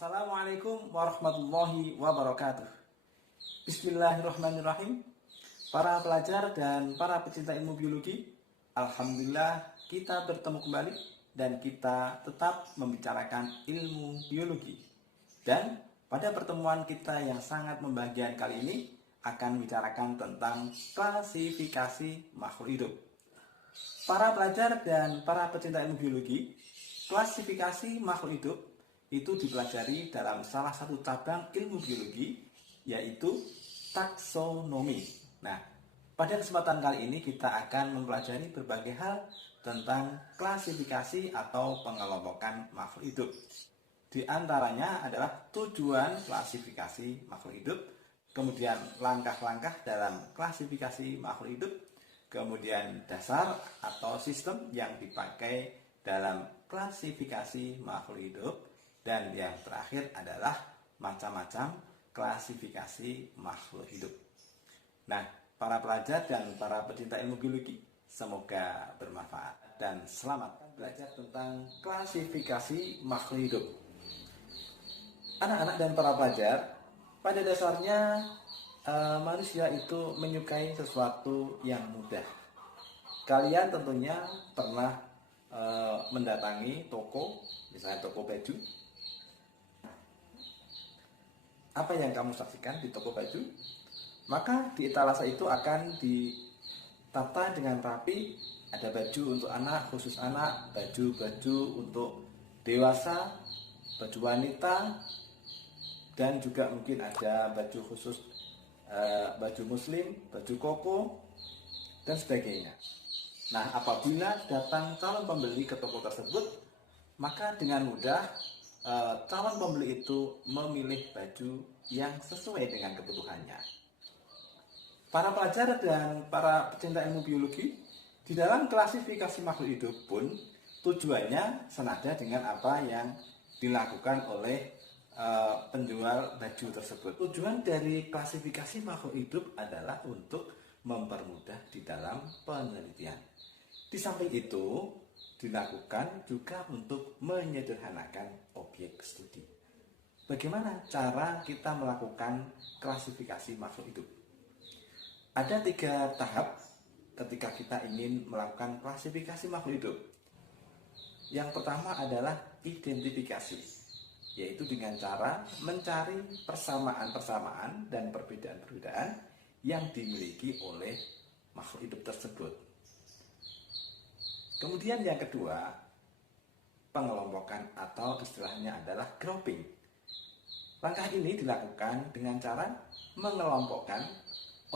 Assalamualaikum warahmatullahi wabarakatuh. Bismillahirrahmanirrahim. Para pelajar dan para pecinta ilmu biologi, alhamdulillah kita bertemu kembali dan kita tetap membicarakan ilmu biologi. Dan pada pertemuan kita yang sangat membahagiakan kali ini akan membicarakan tentang klasifikasi makhluk hidup. Para pelajar dan para pecinta ilmu biologi, klasifikasi makhluk hidup itu dipelajari dalam salah satu cabang ilmu biologi, yaitu taksonomi. Nah, pada kesempatan kali ini kita akan mempelajari berbagai hal tentang klasifikasi atau pengelompokan makhluk hidup. Di antaranya adalah tujuan klasifikasi makhluk hidup, kemudian langkah-langkah dalam klasifikasi makhluk hidup, kemudian dasar atau sistem yang dipakai dalam klasifikasi makhluk hidup, dan yang terakhir adalah macam-macam klasifikasi makhluk hidup. Nah, para pelajar dan para pecinta ilmu biologi, semoga bermanfaat dan selamat belajar tentang klasifikasi makhluk hidup. Anak-anak dan para pelajar, pada dasarnya manusia itu menyukai sesuatu yang mudah. Kalian tentunya pernah mendatangi toko, misalnya toko baju. Apa yang kamu saksikan di toko baju? Maka di etalase itu akan ditata dengan rapi. Ada baju untuk anak, khusus anak, baju-baju untuk dewasa, baju wanita, dan juga mungkin ada baju khusus baju muslim, baju koko, dan sebagainya. Nah, apabila datang calon pembeli ke toko tersebut, maka dengan mudah calon pembeli itu memilih baju yang sesuai dengan kebutuhannya. Para pelajar dan para pecinta ilmu biologi, di dalam klasifikasi makhluk hidup pun tujuannya senada dengan apa yang dilakukan oleh penjual baju tersebut. Tujuan dari klasifikasi makhluk hidup adalah untuk mempermudah di dalam penelitian. Di samping itu, dilakukan juga untuk menyederhanakan objek studi. Bagaimana cara kita melakukan klasifikasi makhluk hidup? Ada 3 tahap ketika kita ingin melakukan klasifikasi makhluk hidup. Yang pertama adalah identifikasi, yaitu dengan cara mencari persamaan-persamaan dan perbedaan-perbedaan yang dimiliki oleh makhluk hidup tersebut. Kemudian yang kedua, pengelompokan atau istilahnya adalah grouping. Langkah ini dilakukan dengan cara mengelompokkan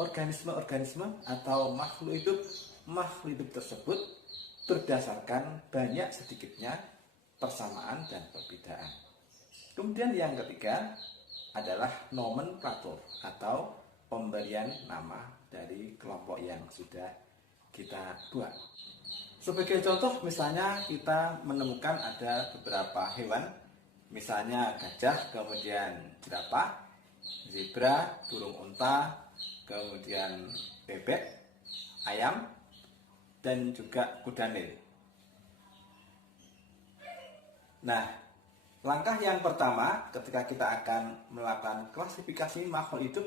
organisme-organisme atau makhluk hidup tersebut berdasarkan banyak sedikitnya persamaan dan perbedaan. Kemudian yang ketiga adalah nomenklatur atau pemberian nama dari kelompok yang sudah kita buat. Sebagai contoh, misalnya kita menemukan ada beberapa hewan, misalnya gajah, kemudian jerapah, zebra, burung unta, kemudian bebek, ayam, dan juga kuda nil. Nah, langkah yang pertama ketika kita akan melakukan klasifikasi makhluk hidup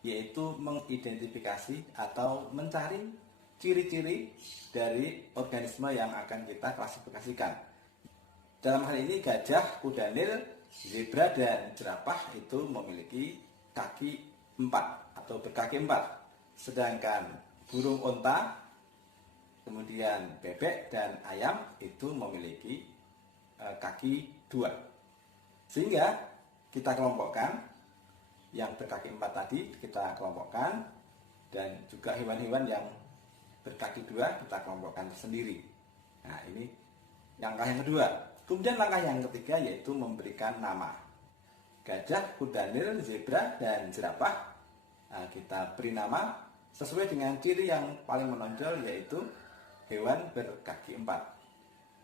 yaitu mengidentifikasi atau mencari ciri-ciri dari organisme yang akan kita klasifikasikan. Dalam hal ini gajah, kuda nil, zebra, dan jerapah itu memiliki kaki 4 atau berkaki 4. Sedangkan burung unta, kemudian bebek, dan ayam itu memiliki kaki 2. Sehingga kita kelompokkan, yang berkaki 4 tadi kita kelompokkan, dan juga hewan-hewan yang berkaki 2 kita kelompokkan sendiri. Nah, ini langkah yang kedua. Kemudian langkah yang ketiga yaitu memberikan nama. Gajah, kuda nil, zebra, dan jerapah kita beri nama sesuai dengan ciri yang paling menonjol, yaitu hewan berkaki 4.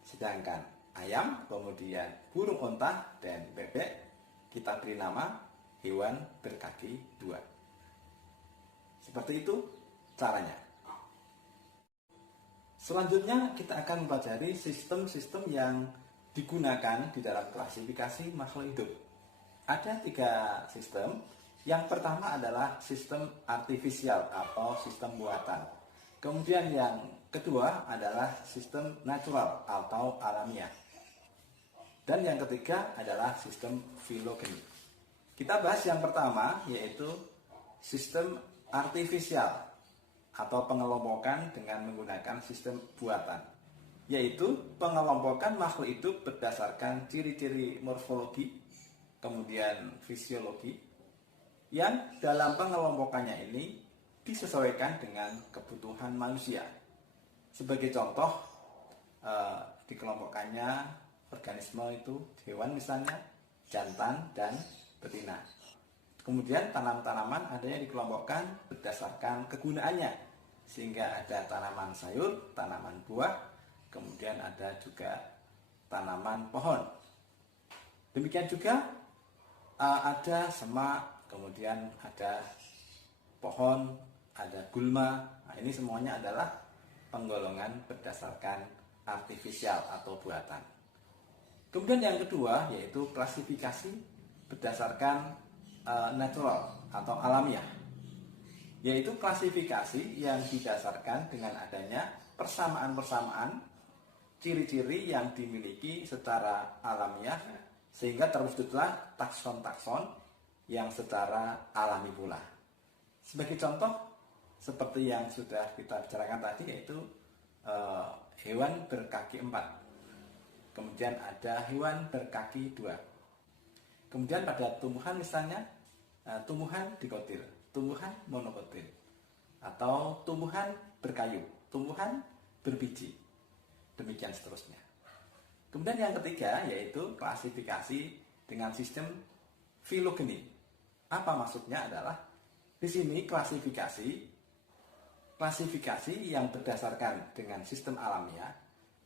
Sedangkan ayam, kemudian burung unta, dan bebek kita beri nama hewan berkaki 2. Seperti itu caranya. Selanjutnya kita akan mempelajari sistem-sistem yang digunakan di dalam klasifikasi makhluk hidup. Ada 3 sistem. Yang pertama adalah sistem artifisial atau sistem buatan. Kemudian yang kedua adalah sistem natural atau alamiah. Dan yang ketiga adalah sistem filogeni. Kita bahas yang pertama, yaitu sistem artifisial atau pengelompokan dengan menggunakan sistem buatan, yaitu pengelompokan makhluk hidup berdasarkan ciri-ciri morfologi, kemudian fisiologi, yang dalam pengelompokannya ini disesuaikan dengan kebutuhan manusia. Sebagai contoh, dikelompokkannya organisme itu hewan misalnya, jantan dan betina. Kemudian tanaman-tanaman ada yang dikelompokkan berdasarkan kegunaannya, sehingga ada tanaman sayur, tanaman buah, kemudian ada juga tanaman pohon. Demikian juga ada semak, kemudian ada pohon, ada gulma. Nah, ini semuanya adalah penggolongan berdasarkan artifisial atau buatan. Kemudian yang kedua yaitu klasifikasi berdasarkan natural atau alamiah, yaitu klasifikasi yang didasarkan dengan adanya persamaan-persamaan ciri-ciri yang dimiliki secara alamiah, sehingga terwujudlah takson-takson yang secara alami pula. Sebagai contoh, seperti yang sudah kita bicarakan tadi, yaitu hewan berkaki 4. Kemudian ada hewan berkaki 2. Kemudian pada tumbuhan misalnya, tumbuhan dikotil, tumbuhan monokotil, atau tumbuhan berkayu, tumbuhan berbiji, demikian seterusnya. Kemudian yang ketiga yaitu klasifikasi dengan sistem filogeni. Apa maksudnya adalah di sini klasifikasi yang berdasarkan dengan sistem alamiah,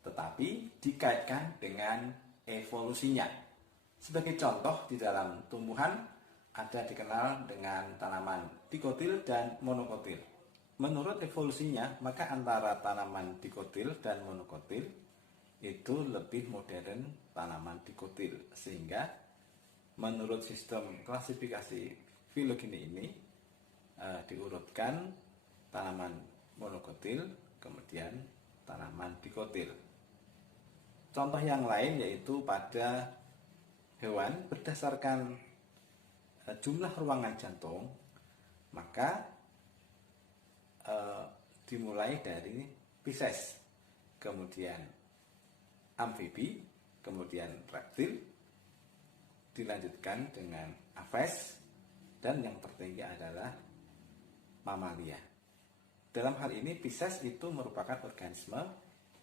tetapi dikaitkan dengan evolusinya. Sebagai contoh, di dalam tumbuhan ada dikenal dengan tanaman dikotil dan monokotil. Menurut evolusinya, maka antara tanaman dikotil dan monokotil itu lebih modern tanaman dikotil, sehingga menurut sistem klasifikasi filogeni ini diurutkan tanaman monokotil, kemudian tanaman dikotil. Contoh yang lain yaitu pada hewan berdasarkan jumlah ruangan jantung, maka dimulai dari Pisces, kemudian amfibi, kemudian reptil, dilanjutkan dengan Aves, dan yang tertinggi adalah mamalia. Dalam hal ini Pisces itu merupakan organisme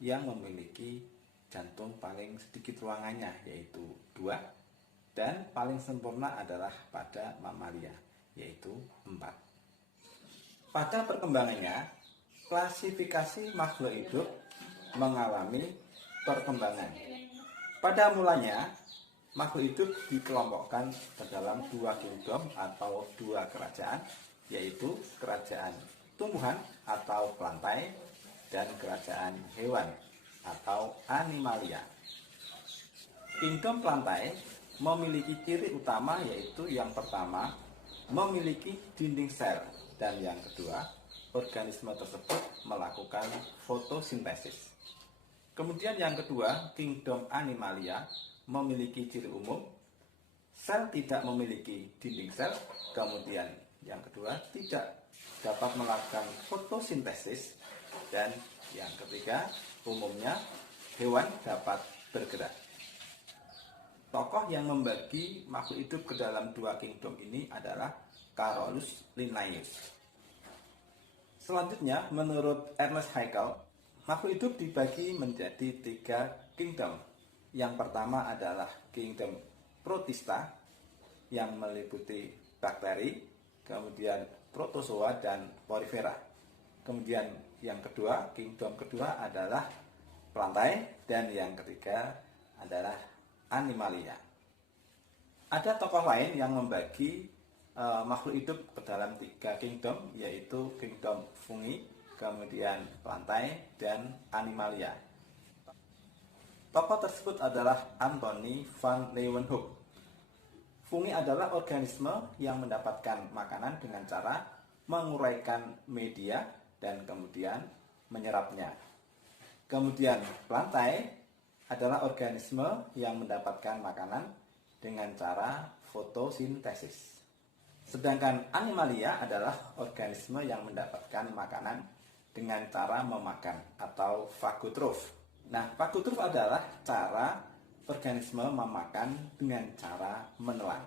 yang memiliki jantung paling sedikit ruangannya, yaitu 2, dan paling sempurna adalah pada mamalia, yaitu 4. Pada perkembangannya, klasifikasi makhluk hidup mengalami perkembangan. Pada mulanya, makhluk hidup dikelompokkan ke dalam 2 kingdom atau 2 kerajaan, yaitu kerajaan tumbuhan atau plantae dan kerajaan hewan atau animalia. Kingdom plantae memiliki ciri utama, yaitu yang pertama memiliki dinding sel, dan yang kedua organisme tersebut melakukan fotosintesis. Kemudian yang kedua, kingdom animalia memiliki ciri umum, sel tidak memiliki dinding sel, kemudian yang kedua tidak dapat melakukan fotosintesis, dan yang ketiga umumnya hewan dapat bergerak. Tokoh yang membagi makhluk hidup ke dalam 2 kingdom ini adalah Carolus Linnaeus. Selanjutnya, menurut Ernest Haeckel, makhluk hidup dibagi menjadi 3 kingdom. Yang pertama adalah kingdom protista yang meliputi bakteri, kemudian protozoa dan porifera. Kemudian yang kedua, kingdom kedua adalah plantae, dan yang ketiga adalah animalia. Ada tokoh lain yang membagi makhluk hidup ke dalam 3 kingdom, yaitu kingdom fungi, kemudian plantae dan animalia. Tokoh tersebut adalah Anthony van Leeuwenhoek. Fungi adalah organisme yang mendapatkan makanan dengan cara menguraikan media dan kemudian menyerapnya. Kemudian plantae adalah organisme yang mendapatkan makanan dengan cara fotosintesis. Sedangkan animalia adalah organisme yang mendapatkan makanan dengan cara memakan atau fagotrof. Nah, fagotrof adalah cara organisme memakan dengan cara menelan.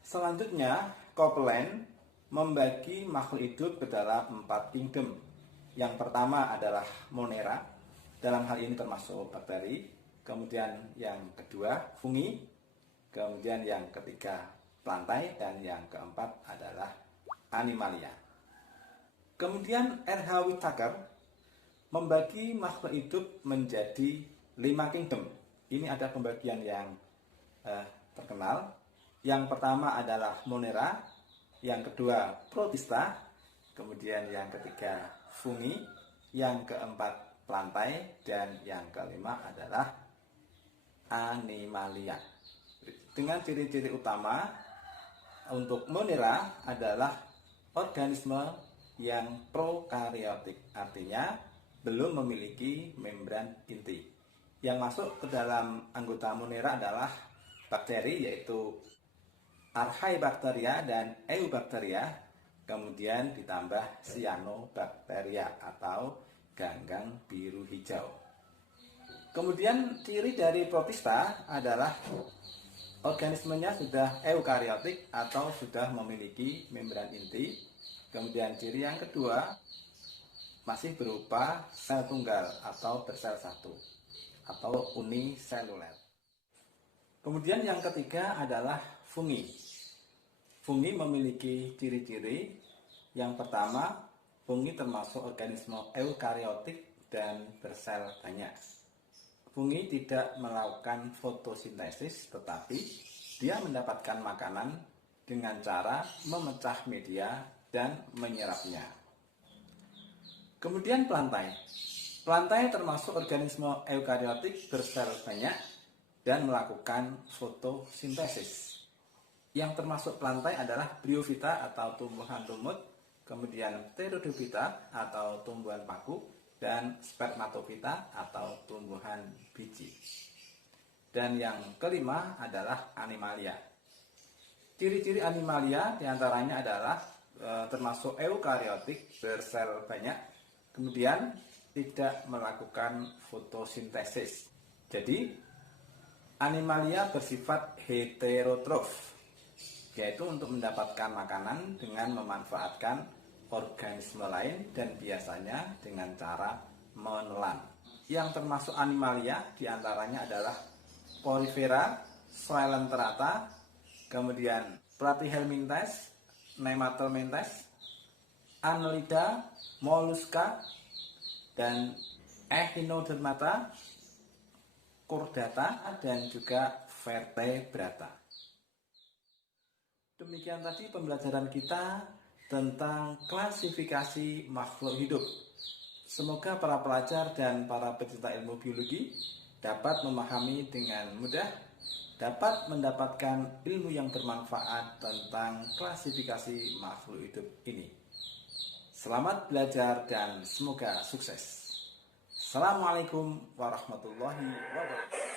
Selanjutnya, Copeland membagi makhluk hidup ke dalam 4 kingdom. Yang pertama adalah Monera, dalam hal ini termasuk bakteri. Kemudian yang kedua fungi, kemudian yang ketiga plantae, dan yang keempat adalah animalia. Kemudian R.H. Whitaker membagi makhluk hidup menjadi 5 kingdom. Ini ada pembagian yang terkenal. Yang pertama adalah Monera, yang kedua Protista, kemudian yang ketiga fungi, yang keempat plantae, dan yang kelima adalah animalia. Dengan ciri-ciri utama, untuk Monera adalah organisme yang prokaryotik, artinya belum memiliki membran inti. Yang masuk ke dalam anggota Monera adalah bakteri, yaitu Archaebacteria dan Eubacteria, kemudian ditambah Cyanobacteria atau ganggang biru hijau. Kemudian ciri dari Protista adalah organismenya sudah eukariotik atau sudah memiliki membran inti. Kemudian ciri yang kedua masih berupa sel tunggal atau bersel satu atau uniseluler. Kemudian yang ketiga adalah fungi. Fungi memiliki ciri-ciri. Yang pertama, fungi termasuk organisme eukariotik dan bersel banyak. Fungi tidak melakukan fotosintesis, tetapi dia mendapatkan makanan dengan cara memecah media dan menyerapnya. Kemudian plantae. Plantae termasuk organisme eukariotik bersel banyak dan melakukan fotosintesis. Yang termasuk plantae adalah Bryophyta atau tumbuhan lumut, kemudian Pteridophyta atau tumbuhan paku, dan Spermatophyta atau tumbuhan biji. Dan yang kelima adalah animalia. Ciri-ciri animalia diantaranya adalah termasuk eukariotik bersel banyak, kemudian tidak melakukan fotosintesis. Jadi animalia bersifat heterotrof, yaitu untuk mendapatkan makanan dengan memanfaatkan organisme lain dan biasanya dengan cara menelan. Yang termasuk animalia diantaranya adalah Porifera, Coelenterata, kemudian Platyhelminthes, Nematelminthes, Annelida, Mollusca, dan Echinodermata, Chordata, dan juga Vertebrata. Demikian tadi pembelajaran kita tentang klasifikasi makhluk hidup. Semoga para pelajar dan para pecinta ilmu biologi dapat memahami dengan mudah, dapat mendapatkan ilmu yang bermanfaat tentang klasifikasi makhluk hidup ini. Selamat belajar dan semoga sukses. Assalamualaikum warahmatullahi wabarakatuh.